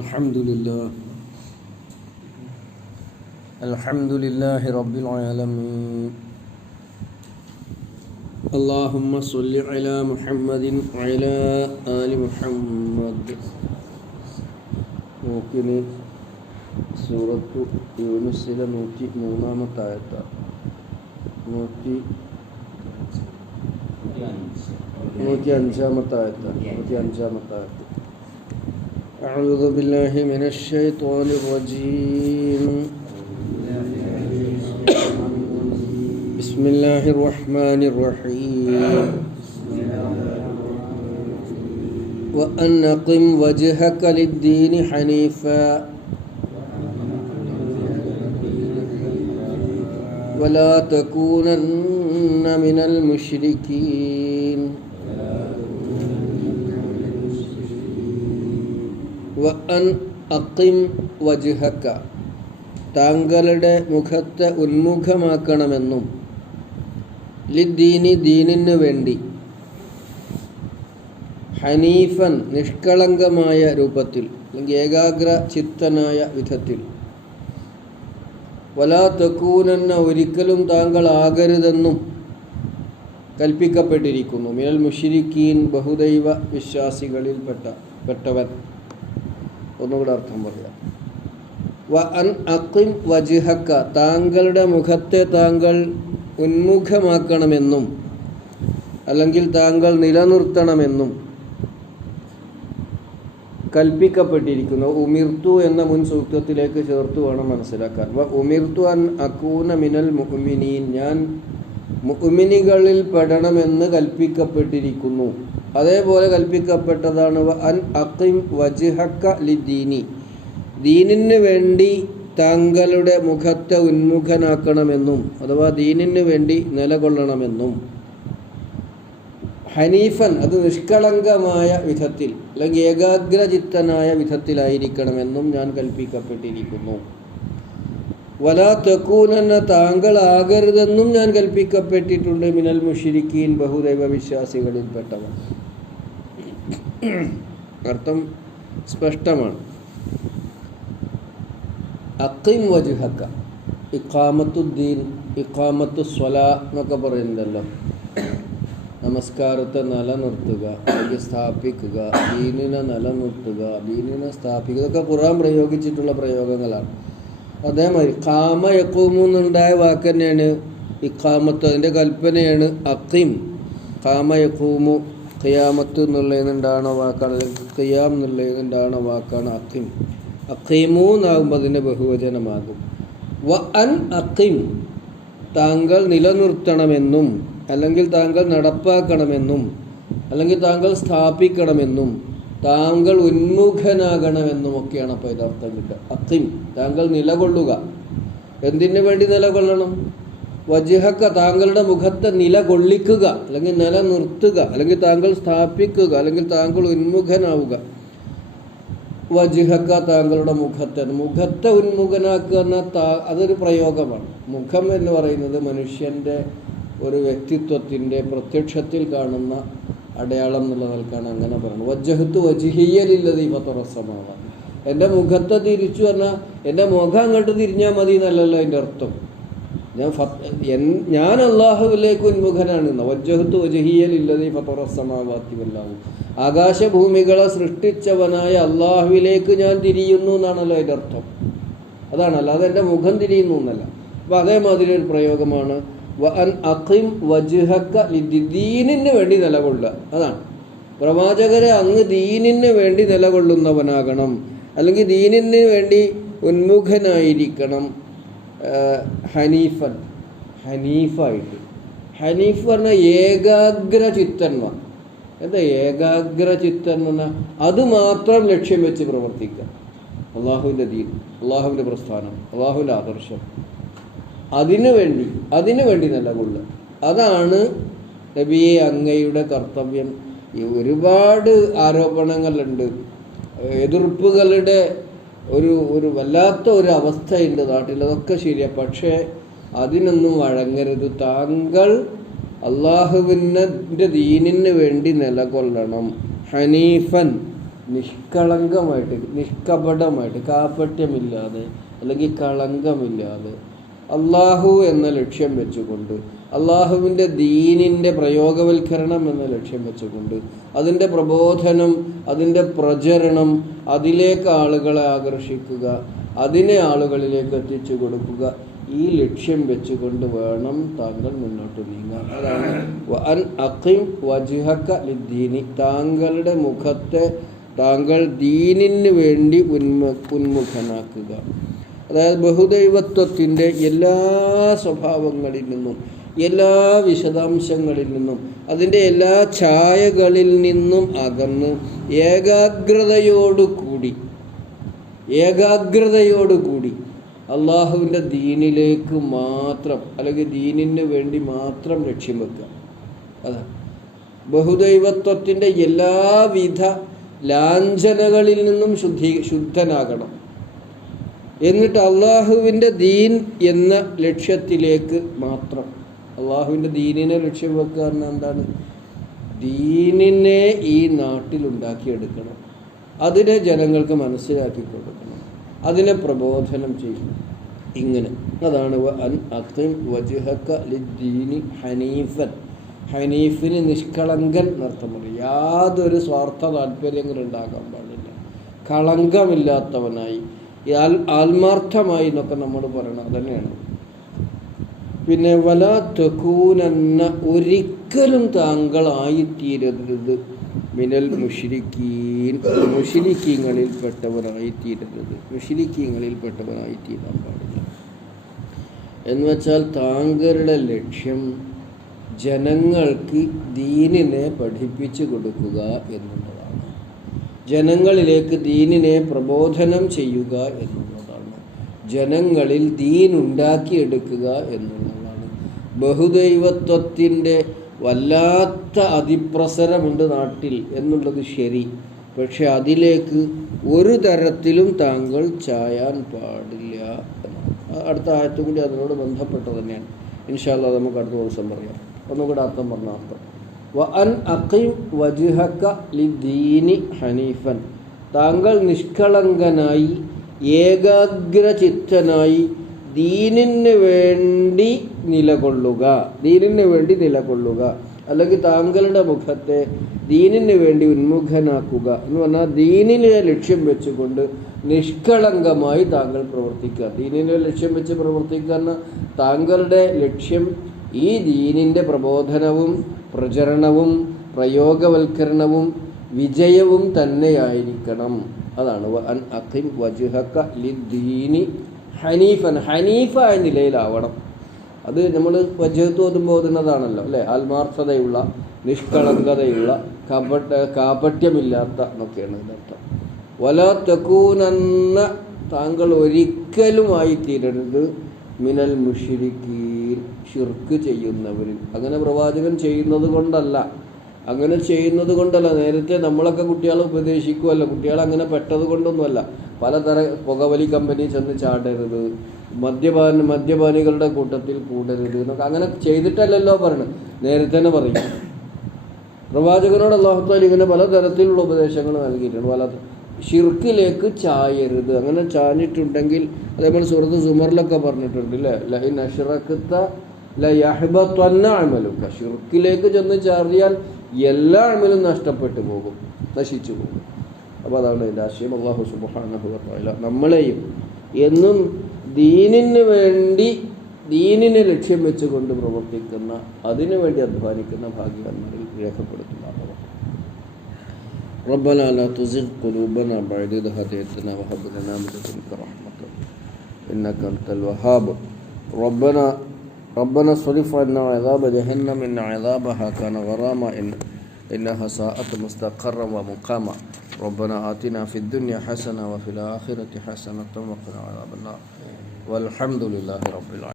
الحمد لله رب العالمين. اللهم صل على محمد وعلى آل محمد. നോക്കിനി സൂറത്തു യൂനുസിലെ 103-ാമത്തെ ആയത്താണ്. 105-ാമത്തെ ആയത്ത്. أعوذ بالله من الشيطان الرجيم. بسم الله الرحمن الرحيم. وأن أقم وجهك للدين حنيفا ولا تكونن من المشركين. വഅൻ അഖിം വജ്ഹക, താങ്കളുടെ മുഖത്തെ ഉന്മുഖമാക്കണമെന്നും, ലിദ്ദീനി, ദീനിന് വേണ്ടി, ഹനീഫൻ, നിഷ്കളങ്കമായ രൂപത്തിൽ അല്ലെങ്കിൽ ഏകാഗ്ര ചിത്തനായ വിധത്തിൽ, വലാ തകൂനന്ന, ഒരിക്കലും താങ്കൾ ആകരുതെന്നും കൽപ്പിക്കപ്പെട്ടിരിക്കുന്നു. മിനൽ മുശ്രിക്കീൻ, ബഹുദൈവ വിശ്വാസികളിൽ പെട്ടവൻ. ഒന്നുകൂടെ അർത്ഥം പറയാം. വഅൻ അഖിം വജ്ഹക, താങ്കളുടെ മുഖത്തെ താങ്കൾ ഉന്മുഖമാക്കണമെന്നും അല്ലെങ്കിൽ താങ്കൾ നിലനിർത്തണമെന്നും കൽപ്പിക്കപ്പെട്ടിരിക്കുന്നു. ഉമിർത്തു എന്ന മുൻ സൂക്തത്തിലേക്ക് ചേർത്ത് വേണം മനസ്സിലാക്കാൻ. വ ഉമിർത്തു അൻ അകൂന മിനൽ മുഅ്മിനീൻ, ഞാൻ മുഅ്മിനികളിൽ പെടണമെന്ന് കൽപ്പിക്കപ്പെട്ടിരിക്കുന്നു. അതേപോലെ കൽപ്പിക്കപ്പെട്ടതാണ് അൻ അഖിം വജ്ഹക ലിദ്ദീനി, ദീനിന് വേണ്ടി താങ്കളുടെ മുഖത്തെ ഉന്മുഖനാക്കണമെന്നും അഥവാ ദീനിന് വേണ്ടി നിലകൊള്ളണമെന്നും, ഹനീഫൻ, അത് നിഷ്കളങ്കമായ വിധത്തിൽ അല്ലെങ്കിൽ ഏകാഗ്രചിത്തനായ വിധത്തിലായിരിക്കണമെന്നും ഞാൻ കൽപ്പിക്കപ്പെട്ടിരിക്കുന്നു. വലാ തകൂനന്ന, താങ്കൾ ആകരുതെന്നും ഞാൻ കൽപ്പിക്കപ്പെട്ടിട്ടുണ്ട്. മിനൽ മുശ്രിക്കീൻ, ബഹുദൈവ വിശ്വാസികളിൽപ്പെട്ടവർ. അർത്ഥം സ്പഷ്ടമാണ്. അഖിം വജ്ഹക, ഇഖാമത്തുദ്ദീൻ, ഇഖാമത്തു സ്വലാ എന്നൊക്കെ പറയുന്നുണ്ടല്ലോ. നമസ്കാരത്തെ നിലനിർത്തുക അല്ലെങ്കിൽ സ്ഥാപിക്കുക, ദീനിനെ നിലനിർത്തുക, ദീനിനെ സ്ഥാപിക്കുക, ഇതൊക്കെ ഖുർആൻ പ്രയോഗിച്ചിട്ടുള്ള പ്രയോഗങ്ങളാണ്. അതേമാതിരി ഖാമ യഖൂമു എന്നുണ്ടായ വാക്ക് തന്നെയാണ് ഇഖാമത്ത്, അതിൻ്റെ കൽപ്പനയാണ് അഖിം. ഖാമ യഖൂമു, ഖിയാമത്ത് എന്നുള്ളതിനുണ്ടാണ് വാക്കാണ്, അല്ലെങ്കിൽ ഖിയാം എന്നുള്ളതിനുണ്ടാണ് വാക്കാണ് അഖിം. അഖീമു എന്നാകുമ്പോൾ അതിൻ്റെ ബഹുവചനമാകും. വ അൻ അഖിം, താങ്കൾ നിലനിർത്തണമെന്നും അല്ലെങ്കിൽ താങ്കൾ നടപ്പാക്കണമെന്നും അല്ലെങ്കിൽ താങ്കൾ സ്ഥാപിക്കണമെന്നും താങ്കൾ ഉന്മുഖനാകണമെന്നും ഒക്കെയാണ് അപ്പോൾ യഥാർത്ഥം കിട്ടുക. അഖിം, താങ്കൾ നിലകൊള്ളുക. എന്തിനു വേണ്ടി നിലകൊള്ളണം? വജ്ഹക, താങ്കളുടെ മുഖത്തെ നിലകൊള്ളിക്കുക അല്ലെങ്കിൽ നിലനിർത്തുക, അല്ലെങ്കിൽ താങ്കൾ സ്ഥാപിക്കുക, അല്ലെങ്കിൽ താങ്കൾ ഉന്മുഖനാവുക. വജ്ഹക, താങ്കളുടെ മുഖത്തെ ഉന്മുഖനാക്കുക എന്ന അതൊരു പ്രയോഗമാണ്. മുഖം എന്ന് പറയുന്നത് മനുഷ്യൻ്റെ ഒരു വ്യക്തിത്വത്തിൻ്റെ പ്രത്യക്ഷത്തിൽ കാണുന്ന അടയാളം എന്നുള്ള നിലക്കാണ് അങ്ങനെ പറയുന്നത്. വജ്ജഹത്തു വജ്ഹിയ ലില്ലദീ ഫതറ സ്സമാവാതി, എൻ്റെ മുഖത്തെ തിരിച്ചു പറഞ്ഞാൽ എൻ്റെ മുഖം അങ്ങോട്ട് തിരിഞ്ഞാൽ മതി എന്നല്ലല്ലോ അതിൻ്റെ അർത്ഥം. ഞാൻ അള്ളാഹുവിലേക്ക് ഉന്മുഖനാണ്. വജ്ജഹത്തു വജ്ഹിയ ലില്ലദീ ഫതറ സ്സമാവാതി വല്ലാഹു, ആകാശഭൂമികളെ സൃഷ്ടിച്ചവനായ അള്ളാഹുവിലേക്ക് ഞാൻ തിരിയുന്നു എന്നാണല്ലോ അതിൻ്റെ അർത്ഥം. അതാണ്, അല്ലാതെ എൻ്റെ മുഖം തിരിയുന്നു എന്നല്ല. അപ്പോൾ അതേമാതിരി ഒരു പ്രയോഗമാണ് വ അൻ അഖിം വജ്ഹക ലിദ്ദീനിന് വേണ്ടി നിലകൊള്ളുക. അതാണ് പ്രവാചകരെ, അങ്ങ് ദീനിന് വേണ്ടി നിലകൊള്ളുന്നവനാകണം, അല്ലെങ്കിൽ ദീനിന് വേണ്ടി ഉന്മുഖനായിരിക്കണം. ഹനീഫൻ, ഹനീഫായിട്ട്. ഹനീഫ് പറഞ്ഞാൽ ഏകാഗ്ര ചിത്തന്മാർ. എന്താ ഏകാഗ്ര ചിത്തൻ എന്ന് പറഞ്ഞാൽ? അത് മാത്രം ലക്ഷ്യം വെച്ച് പ്രവർത്തിക്കുക. അള്ളാഹുവിൻ്റെ ദീൻ, അള്ളാഹുവിൻ്റെ പ്രസ്ഥാനം, അള്ളാഹുവിൻ്റെ ആദർശം, അതിനു വേണ്ടി നിലകൊള്ളുക. അതാണ് നബിയെ അങ്ങയുടെ കർത്തവ്യം. ഒരുപാട് ആരോപണങ്ങളുണ്ട്, എതിർപ്പുകളുടെ ഒരു വല്ലാത്ത ഒരു അവസ്ഥയുണ്ട് നാട്ടിൽ. അതൊക്കെ ശരിയാണ്. പക്ഷേ അതിനൊന്നും വഴങ്ങരുത്. താങ്കൾ അള്ളാഹുവിൻ്റെ ദീനിന് വേണ്ടി നിലകൊള്ളണം. ഹനീഫൻ, നിഷ്കളങ്കമായിട്ട്, നിഷ്കപടമായിട്ട്, കാപട്യമില്ലാതെ അല്ലെങ്കിൽ കളങ്കമില്ലാതെ അള്ളാഹു എന്ന ലക്ഷ്യം വെച്ചുകൊണ്ട്, അള്ളാഹുവിൻ്റെ ദീനിൻ്റെ പ്രയോഗവൽക്കരണം എന്ന ലക്ഷ്യം വെച്ചുകൊണ്ട് അതിൻ്റെ പ്രബോധനം, അതിൻ്റെ പ്രചരണം, അതിലേക്ക് ആളുകളെ ആകർഷിക്കുക, അതിനെ ആളുകളിലേക്ക് എത്തിച്ചു കൊടുക്കുക, ഈ ലക്ഷ്യം വെച്ചുകൊണ്ട് വേണം താങ്കൾ മുന്നോട്ട് നീങ്ങാൻ. അതാണ് വഅൻ അഖിം വജ്ഹക ലിദ്ദീനി, താങ്കളുടെ മുഖത്തെ താങ്കൾ ദീനിന് വേണ്ടി ഉന്മുഖനാക്കുക. അതായത് ബഹുദൈവത്വത്തിൻ്റെ എല്ലാ സ്വഭാവങ്ങളിൽ നിന്നും, എല്ലാ വിശദാംശങ്ങളിൽ നിന്നും, അതിൻ്റെ എല്ലാ ഛായകളിൽ നിന്നും അകന്ന് ഏകാഗ്രതയോടുകൂടി അള്ളാഹുവിൻ്റെ ദീനിലേക്ക് മാത്രം, അല്ലെങ്കിൽ ദീനിന് വേണ്ടി മാത്രം ലക്ഷ്യം വെക്കുക. അതാണ് ബഹുദൈവത്വത്തിൻ്റെ എല്ലാവിധ ലാഞ്ചനകളിൽ നിന്നും ശുദ്ധനാകണം. എന്നിട്ട് അള്ളാഹുവിൻ്റെ ദീൻ എന്ന ലക്ഷ്യത്തിലേക്ക് മാത്രം, അള്ളാഹുവിൻ്റെ ദീനിനെ ലക്ഷ്യം വെക്കുക പറഞ്ഞാൽ എന്താണ്? ദീനിനെ ഈ നാട്ടിലുണ്ടാക്കിയെടുക്കണം, അതിനെ ജനങ്ങൾക്ക് മനസ്സിലാക്കി കൊടുക്കണം, അതിനെ പ്രബോധനം ചെയ്യണം. ഇങ്ങനെ അതാണ് വഅൻ അഖിം വജ്ഹക ലിദ്ദീനി ഹനീഫൻ. ഹനീഫിന് നിഷ്കളങ്കൻ എന്നർത്ഥം പറയും. യാതൊരു സ്വാർത്ഥ താല്പര്യങ്ങളും ഉണ്ടാകാൻ പാടില്ല, കളങ്കമില്ലാത്തവനായി, ആത്മാർത്ഥമായി എന്നൊക്കെ നമ്മൾ പറയണം. അതന്നെയാണ്. പിന്നെ വലാ തകൂനന്ന, ഒരിക്കലും താങ്കളായിത്തീരരുത്, മിനൽ മുശ്രിക്കീൻ, മുശ്രിക്കീങ്ങളിൽപ്പെട്ടവരായിത്തീരരുത്, മുശ്രിക്കീങ്ങളിൽപ്പെട്ടവരായിത്തീരാൻ പാടില്ല. എന്ന് വെച്ചാൽ താങ്കളുടെ ലക്ഷ്യം ജനങ്ങൾക്ക് ദീനിനെ പഠിപ്പിച്ചു കൊടുക്കുക എന്നുള്ളതാണ്, ജനങ്ങളിലേക്ക് ദീനിനെ പ്രബോധനം ചെയ്യുക എന്നുള്ളതാണ്, ജനങ്ങളിൽ ദീൻ ഉണ്ടാക്കിയെടുക്കുക എന്നുള്ളതാണ്. ബഹുദൈവത്വത്തിൻ്റെ വല്ലാത്ത അതിപ്രസരമുണ്ട് നാട്ടിൽ എന്നുള്ളത് ശരി. പക്ഷെ അതിലേക്ക് ഒരു തരത്തിലും താങ്കൾ ചായാൻ പാടില്ല എന്നാണ്. അടുത്ത ആയത്തും കൂടി അതിനോട് ബന്ധപ്പെട്ടത് തന്നെയാണ്. ഇൻഷാ അല്ലാഹ് നമുക്ക് അടുത്ത ദിവസം പറയാം. ഒന്നുകൂടെ അർത്ഥം പറഞ്ഞ അർത്ഥം വഅൻ അഖിം വജ്ഹക ലിദ്ദീനി ഹനീഫൻ, താങ്കൾ നിഷ്കളങ്കനായി ഏകാഗ്രചിത്തനായി ദീനിന് വേണ്ടി നിലകൊള്ളുക, അല്ലെങ്കിൽ താങ്കളുടെ മുഖത്തെ ദീനിന് വേണ്ടി ഉന്മുഖനാക്കുക എന്ന് പറഞ്ഞാൽ ദീനിനെ ലക്ഷ്യം വെച്ചുകൊണ്ട് നിഷ്കളങ്കമായി താങ്കൾ പ്രവർത്തിക്കുക. ദീനിനെ ലക്ഷ്യം വെച്ച് പ്രവർത്തിക്കുക എന്നാൽ താങ്കളുടെ ലക്ഷ്യം ഈ ദീനിൻ്റെ പ്രബോധനവും പ്രചരണവും പ്രയോഗവൽക്കരണവും വിജയവും തന്നെയായിരിക്കണം. അതാണ് വഅൻ അഖിം വജ്ഹക ലിദ്ദീനി ഹനീഫൻ, ഹനീഫായ നിലയിലാവണം. അത് നമ്മൾ വജ്ഹത്ത് ഓതുമ്പോൾ ഓതുന്നതാണല്ലോ അല്ലേ, ആത്മാർത്ഥതയുള്ള, നിഷ്കളങ്കതയുള്ള, കാപട്യമില്ലാത്ത എന്നൊക്കെയാണ് ഇതിനർത്ഥം. വലാ തകൂനന്ന, താങ്കൾ ഒരിക്കലും ആയിത്തീരരുത് മിനൽ മുശ്രിക്കീൻ, ഷിർക്ക് ചെയ്യുന്നവരിൽ. അങ്ങനെ പ്രവാചകൻ ചെയ്യുന്നത് കൊണ്ടല്ല, നേരത്തെ നമ്മളൊക്കെ കുട്ടികളെ ഉപദേശിക്കുമല്ലോ, കുട്ടികൾ അങ്ങനെ പെട്ടത് കൊണ്ടൊന്നുമല്ല. പലതര പുകവലി കമ്പനി ചെന്ന് ചാടരുത്, മദ്യപാനികളുടെ കൂട്ടത്തിൽ കൂടരുത് എന്നൊക്കെ അങ്ങനെ ചെയ്തിട്ടല്ലല്ലോ പറയണം, നേരത്തെ തന്നെ പറയും. പ്രവാചകനോട് അല്ലാഹു തആല ഇങ്ങനെ പലതരത്തിലുള്ള ഉപദേശങ്ങൾ നൽകിയിട്ടുണ്ട്. ഷിർക്കിലേക്ക് ചായരുത്, അങ്ങനെ ചാഞ്ഞിട്ടുണ്ടെങ്കിൽ അതേപോലെ സൂറത്ത് സുമറിലൊക്കെ പറഞ്ഞിട്ടുണ്ട് അല്ലേ, ലഇൻ അശ്റക്ത ലയഹ്ബതന്ന അമലുക, ഷിർക്കിലേക്ക് ചെന്ന് ചാറിയാൽ എല്ലാ അമലും നഷ്ടപ്പെട്ടു പോകും, നശിച്ചു പോകും. അപ്പോൾ അതാണ് ഇതിൻ്റെ ആശയം. അല്ലാഹു സുബ്ഹാനഹു വ തആല നമ്മളെയും എന്നും ദീനിന് വേണ്ടി, ദീനിനെ ലക്ഷ്യം വെച്ചുകൊണ്ട് പ്രവർത്തിക്കുന്ന, അതിനു വേണ്ടി അധ്വാനിക്കുന്ന ഭാഗ്യവാന്മാരിൽ രേഖപ്പെടുത്തുന്നതാണ്. ربنا لا تزغ قلوبنا بعد إذ هديتنا وهب لنا من لدنك رحمة إنك أنت الوهاب. ربنا اصرف عنا عذاب جهنم إن عذابها كان غراما إنها ساءت مستقرا ومقاما. ربنا آتنا في الدنيا حسنة وفي الآخرة حسنة وقنا عذاب النار والحمد لله رب العالمين.